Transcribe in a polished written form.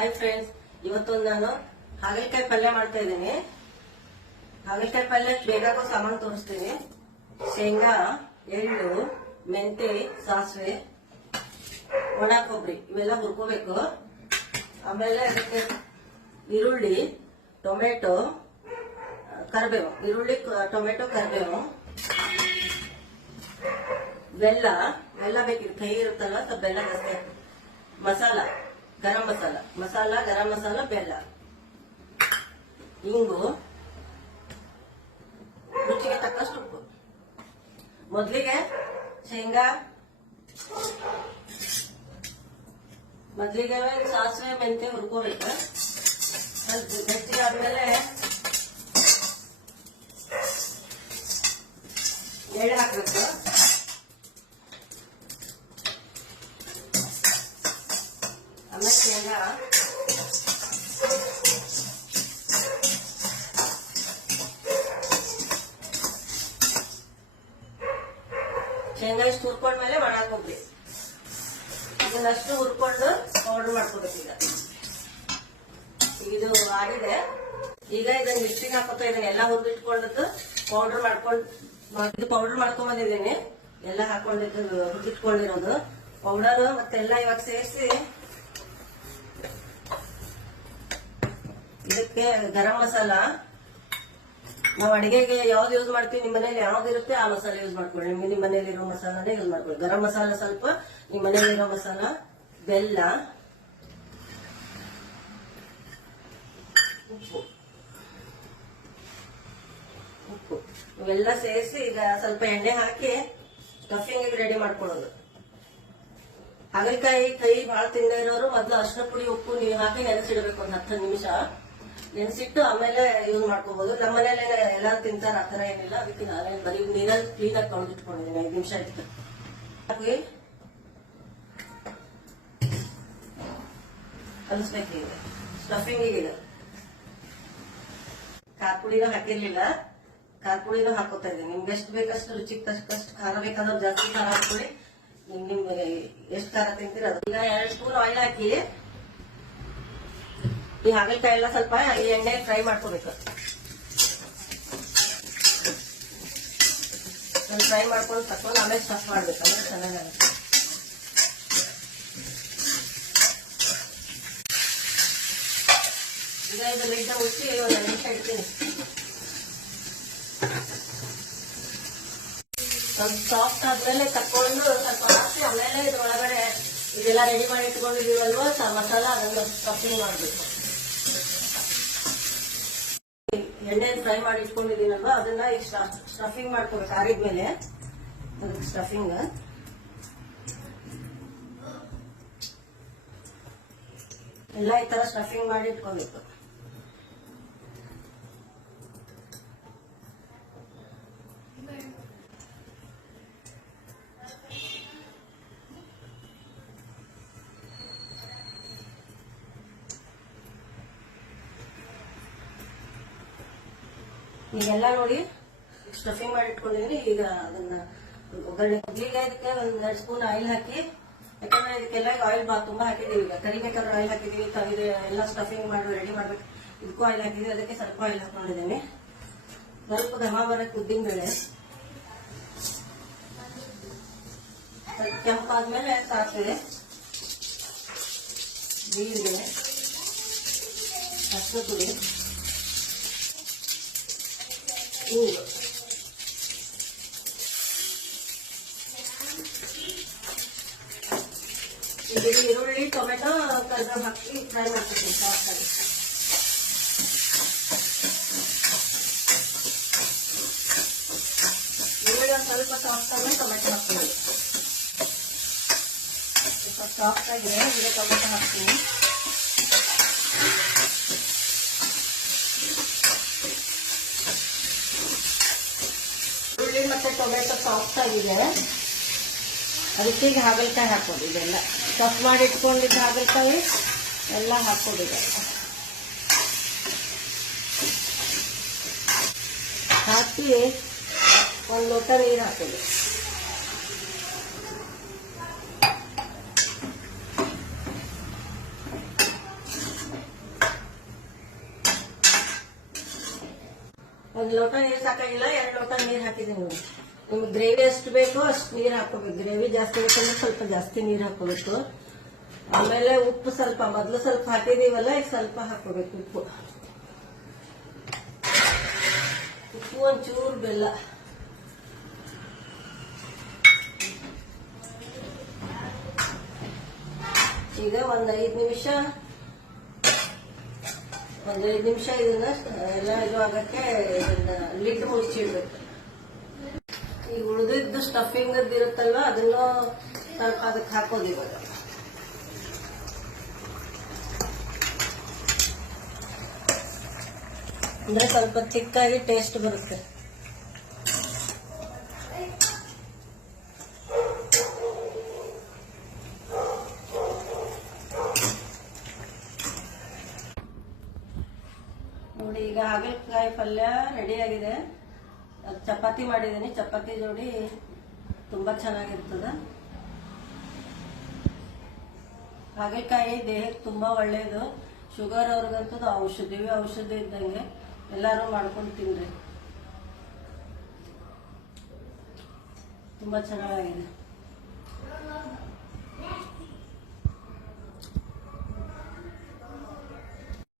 Hi friends, ಇವತ್ತೊಂದು ನಾನು ಹಾಗಲಕಾಯಿ ಪಲ್ಯ ಮಾಡ್ತಾ ಇದ್ದೀನಿ. ಹಾಗಲಕಾಯಿ ಪಲ್ಯ ಬೇಕಾಗೋ ಸಾಮಾನು ತೋರಿಸ್ತೀನಿ. ಶೇಂಗಾ, ಎಳ್ಳು, ಮೆಂತೆ, ಸಾಸಿವೆ, ಒಣ ಕೊಬ್ಬರಿ ಇವೆಲ್ಲ ಹುರ್ಕೋಬೇಕು. ಆಮೇಲೆ ಅದಕ್ಕೆ ಈರುಳ್ಳಿ, ಟೊಮೆಟೊ, ಕರಿಬೇವು, ಈರುಳ್ಳಿ, ಟೊಮೆಟೊ, ಕರಿಬೇವು, ಬೆಲ್ಲ ಬೇಕಿತ್ತು, ಕಹಿ ಇರುತ್ತಲ್ಲ ಸ್ವಲ್ಪ ಬೆಲ್ಲ ಜಾಸ್ತಿ. ಮಸಾಲ, ಗರಂ ಮಸಾಲ, ಬೆಲ್ಲ, ಇಂಗು, ರುಚಿಗೆ ತಕ್ಕಷ್ಟು ಉಪ್ಪು. ಮೊದಲಿಗೆ ಶೇಂಗಾ, ಸಾಸಿವೆ, ಮೆಂತೆ ಹುರ್ಕೋಬೇಕು. ಗಟ್ಟಿಗೆ ಆದ್ಮೇಲೆ ಎಳ್ಳು ಹಾಕ್ಬೇಕು. ಆಮೇಲೆ ಶೇಂಗಾ ಇಷ್ಟು ಹುರ್ಕೊಂಡ್ಮೇಲೆ ಒಣ ಕೊಬ್ಬರಿ ಇದನ್ನಷ್ಟು ಹುರ್ಕೊಂಡು ಪೌಡರ್ ಮಾಡ್ಕೋಬೇಕು. ಈಗ ಇದು ಆಗಿದೆ. ಈಗ ಇದನ್ನ ಮಿಕ್ಸಿಗೆ ಹಾಕೋತಾ ಇದ್ದೀನಿ. ಎಲ್ಲ ಹುರಿದಿಟ್ಕೊಂಡದ್ದು ಪೌಡರ್ ಮಾಡ್ಕೊಂಡ್ಬಂದಿದ್ದೀನಿ. ಎಲ್ಲ ಹಾಕೊಂಡಿದ್ದು ಹುರಿದಿಟ್ಕೊಂಡಿರೋದು ಪೌಡರ್ ಮತ್ತೆಲ್ಲ ಇವಾಗ ಸೇರಿಸಿ ಇದಕ್ಕೆ ಗರಂ ಮಸಾಲ. ನಾವು ಅಡಿಗೆಗೆ ಯಾವ್ದು ಯೂಸ್ ಮಾಡ್ತೀವಿ, ನಿಮ್ಮ ಮನೇಲಿ ಯಾವ್ದು ಇರುತ್ತೆ ಆ ಮಸಾಲೆ ಯೂಸ್ ಮಾಡ್ಕೊಳ್ಳಿ. ನಿಮ್ಮ ಮನೇಲಿ ಇರೋ ಮಸಾಲಾನೇ ಯೂಸ್ ಮಾಡ್ಕೊಳ್ಳಿ. ಗರಂ ಮಸಾಲ ಸ್ವಲ್ಪ, ನಿಮ್ಮ ಮನೇಲಿ ಇರೋ ಮಸಾಲ, ಬೆಲ್ಲ, ಉಪ್ಪು ಇವೆಲ್ಲ ಸೇರಿಸಿ ಈಗ ಸ್ವಲ್ಪ ಎಣ್ಣೆ ಹಾಕಿ ಸ್ಟಫಿಂಗ್ ರೆಡಿ ಮಾಡ್ಕೊಳ್ಳೋದು. ಹಾಗಲಕಾಯಿ ಕೈ ಬಹಳ ತಿಂದ ಇರೋರು ಮೊದಲು ಅರಿಶಿನ ಪುಡಿ, ಉಪ್ಪು ನೀರು ಹಾಕಿ ನೆನೆಸಿಡಬೇಕು. ಒಂದು 10 ನಿಮಿಷ ನೆನೆಸಿಟ್ಟು ಆಮೇಲೆ ಯೂಸ್ ಮಾಡ್ಕೋಬಹುದು. ನಮ್ಮ ಮನೇಲಿ ಎಲ್ಲಾರು ತಿಂತಾರ, ಆತರ ಏನಿಲ್ಲ. ಅದಕ್ಕೆ ನಾನೇ ಬರೀ ನೀರಲ್ಲಿ ಕ್ಲೀನಾಗಿ ತೊಳೆದಿಟ್ಕೊಂಡಿದ್ದೀನಿ. 5 ನಿಮಿಷ ಆಯ್ತು. ಹಾಕಿ ಕಲಿಸ್ಬೇಕು. ಈಗ ಸ್ಟಫಿಂಗ್ ಈಗ ಖಾರ ಪುಡಿನೂ ಹಾಕಿರ್ಲಿಲ್ಲ, ಖಾರ ಪುಡಿನೂ ಹಾಕೋತಾ ಇದ್ದೀನಿ. ನಿಮ್ಗೆ ಎಷ್ಟು ಬೇಕಷ್ಟು, ರುಚಿಗೆ ತಕ್ಕಷ್ಟು ಖಾರ ಬೇಕಾದ್ರೆ ಜಾಸ್ತಿ ಖಾರ ಹಾಕೊಳ್ಳಿ. ನಿಮ್ಗೆ ಎಷ್ಟು ಖಾರ ತಿಂತೀರ ಅದು. ಈಗ 2 ಸ್ಪೂನ್ ಆಯಿಲ್ ಹಾಕಿ ಈ ಹಾಗಲಕಾಯಿ ಎಲ್ಲ ಸ್ವಲ್ಪ ಈ ಎಣ್ಣೆ ಫ್ರೈ ಮಾಡ್ಕೋಬೇಕು. ಫ್ರೈ ಮಾಡ್ಕೊಂಡು ತಕೊಂಡು ಆಮೇಲೆ ಸ್ಟಫ್ ಮಾಡ್ಬೇಕು. ಅಂದ್ರೆ ಚೆನ್ನಾಗಾಗುತ್ತೆ. ಈಗ ಇದು ಲಿಡ್ ಮುಚ್ಚಿ 1 ನಿಮಿಷ ಇಡ್ತೀನಿ. ಸ್ವಲ್ಪ ಸಾಫ್ಟ್ ಆದ್ಮೇಲೆ ತಕೊಂಡು ಸ್ವಲ್ಪ ಹಾಕಿ ಆಮೇಲೆ ಇದ್ರೊಳಗಡೆ ಇದೆಲ್ಲ ರೆಡಿ ಮಾಡಿ ಇಟ್ಕೊಂಡಿದೀವಲ್ವ ಮಸಾಲ, ಅದನ್ನು ಸ್ಟಫಿಂಗ್ ಮಾಡ್ಬೇಕು. ಎಣ್ಣೆ ಫ್ರೈ ಮಾಡಿ ಇಟ್ಕೊಂಡಿದೀನಲ್ವ ಅದನ್ನ ಈಗ ಸ್ಟಫಿಂಗ್ ಮಾಡ್ಕೋಬೇಕು. ಆರಿದ್ಮೇಲೆ ಸ್ಟಫಿಂಗ್ ಎಲ್ಲ ಈ ತರ ಸ್ಟಫಿಂಗ್ ಮಾಡಿ ಇಟ್ಕೋಬೇಕು. ಈಗೆಲ್ಲ ನೋಡಿ ಸ್ಟಫಿಂಗ್ ಮಾಡಿ ಇಟ್ಕೊಂಡಿದೀನಿ. ಈಗ ಅದನ್ನ ಒಗ್ಗರಣೆ ಈಗ ಇದಕ್ಕೆ 1 ಸ್ಪೂನ್ ಆಯಿಲ್ ಹಾಕಿ, ಯಾಕಂದ್ರೆ ಇದಕ್ಕೆಲ್ಲ ಆಯಿಲ್ ತುಂಬಾ ಹಾಕಿದೀವಿ. ಈಗ ಕರಿಬೇಕಾದ್ರೆ ಆಯಿಲ್ ಹಾಕಿದೀವಿ. ಎಲ್ಲ ಸ್ಟಫಿಂಗ್ ಮಾಡಿ ರೆಡಿ ಮಾಡ್ಬೇಕು. ಇದಕ್ಕೂ ಆಯಿಲ್ ಹಾಕಿದೀವಿ. ಅದಕ್ಕೆ ಸ್ವಲ್ಪ ಆಯಿಲ್ ಹಾಕೊಂಡಿದ್ದೀನಿ. ಸ್ವಲ್ಪ ಘಮ ಬರಕ್ಕೆ ಉದ್ದಿನ ಬೇಳೆ, ಸ್ವಲ್ಪ ಕೆಂಪಾದ್ಮೇಲೆ ಸಾಸಿವೆ, ಜೀರಿಗೆ, ಅರಿಶಿನ ಪುಡಿ, ಹಿಂಗು, ಈರುಳ್ಳಿ, ಟೊಮೆಟೊ, ಕರಿಬೇವು ಹಾಕಿ ಫ್ರೈ ಮಾಡ್ತೀನಿ ಸಾಫ್ಟ್ ಆಗಿ. ಈರುಳ್ಳಿ ಒಂದು ಸ್ವಲ್ಪ ಸಾಫ್ಟ್ ಆಗಿ ಟೊಮೆಟೊ ಹಾಕ್ತೀನಿ. ಸ್ವಲ್ಪ ಸಾಫ್ಟ್ ಆಗಿದೆ. ಈಗ ಟೊಮೆಟೊ ಹಾಕ್ತೀನಿ. ಈರುಳ್ಳಿ ಮತ್ತೆ ಟೊಮೆಟೊ ಸಾಫ್ಟ್ ಆಗಿದೆ. ಅದಕ್ಕೆ ಈಗ ಹಾಗಲಕಾಯಿ ಹಾಕೋದು. ಇದೆಲ್ಲ ಸ್ಟಫ್ ಮಾಡಿ ಇಟ್ಕೊಂಡಿದ್ದ ಹಾಗಲಕಾಯಿ ಎಲ್ಲ ಹಾಕೋದು. ಹಾಕಿ 1 ಲೋಟ ನೀರು ಹಾಕೋದು. ಒಂದ್ ಲೋಟ ನೀರ್ ಸಾಕಾಗಿಲ್ಲ, 2 ಲೋಟ ನೀರ್ ಹಾಕಿದೀನಿ ನೋಡಿ. ನಿಮ್ಗೆ ಗ್ರೇವಿ ಎಷ್ಟು ಬೇಕೋ ಅಷ್ಟು ನೀರ್ ಹಾಕೋಬೇಕು. ಗ್ರೇವಿ ಜಾಸ್ತಿ ಬೇಕಂದ್ರೆ ಸ್ವಲ್ಪ ಜಾಸ್ತಿ ನೀರ್ ಹಾಕೋಬೇಕು. ಆಮೇಲೆ ಉಪ್ಪು ಸ್ವಲ್ಪ ಮೊದ್ಲು ಸ್ವಲ್ಪ ಹಾಕಿದೀವಲ್ಲ, ಈಗ ಸ್ವಲ್ಪ ಹಾಕೋಬೇಕು ಉಪ್ಪು. ಒಂಚೂರು ಬೆಲ್ಲ. ಈಗ ಒಂದ್ 5 ನಿಮಿಷ ಇದನ್ನ ಎಲ್ಲ ಇದು ಆಗಕ್ಕೆ ಲಿಡ್ ಮುಚ್ಚಿಡ್ಬೇಕು. ಈಗ ಉಳಿದಿದ್ದು ಸ್ಟಫಿಂಗ್ ಇರುತ್ತಲ್ವ, ಅದನ್ನು ಸ್ವಲ್ಪ ಅದಕ್ಕೆ ಹಾಕೋದು ಇವಾಗ. ಅಂದ್ರೆ ಸ್ವಲ್ಪ ಚಿಕ್ಕಾಗಿ ಟೇಸ್ಟ್ ಬರುತ್ತೆ. ನೋಡಿ, ಈಗ ಹಾಗಲಕಾಯಿ ಪಲ್ಯ ರೆಡಿ ಆಗಿದೆ. ಚಪಾತಿ ಮಾಡಿದ್ದೀನಿ. ಚಪಾತಿ ಜೋಡಿ ತುಂಬಾ ಚೆನ್ನಾಗಿರ್ತದ. ಹಾಗಲಕಾಯಿ ದೇಹಕ್ಕೆ ತುಂಬಾ ಒಳ್ಳೇದು. ಶುಗರ್ ಅವ್ರಿಗಂತೂ ಔಷಧಿ ಇದ್ದಂಗೆ. ಎಲ್ಲಾರು ಮಾಡ್ಕೊಂಡು ತಿನ್ರಿ, ತುಂಬಾ ಚೆನ್ನಾಗಿದೆ.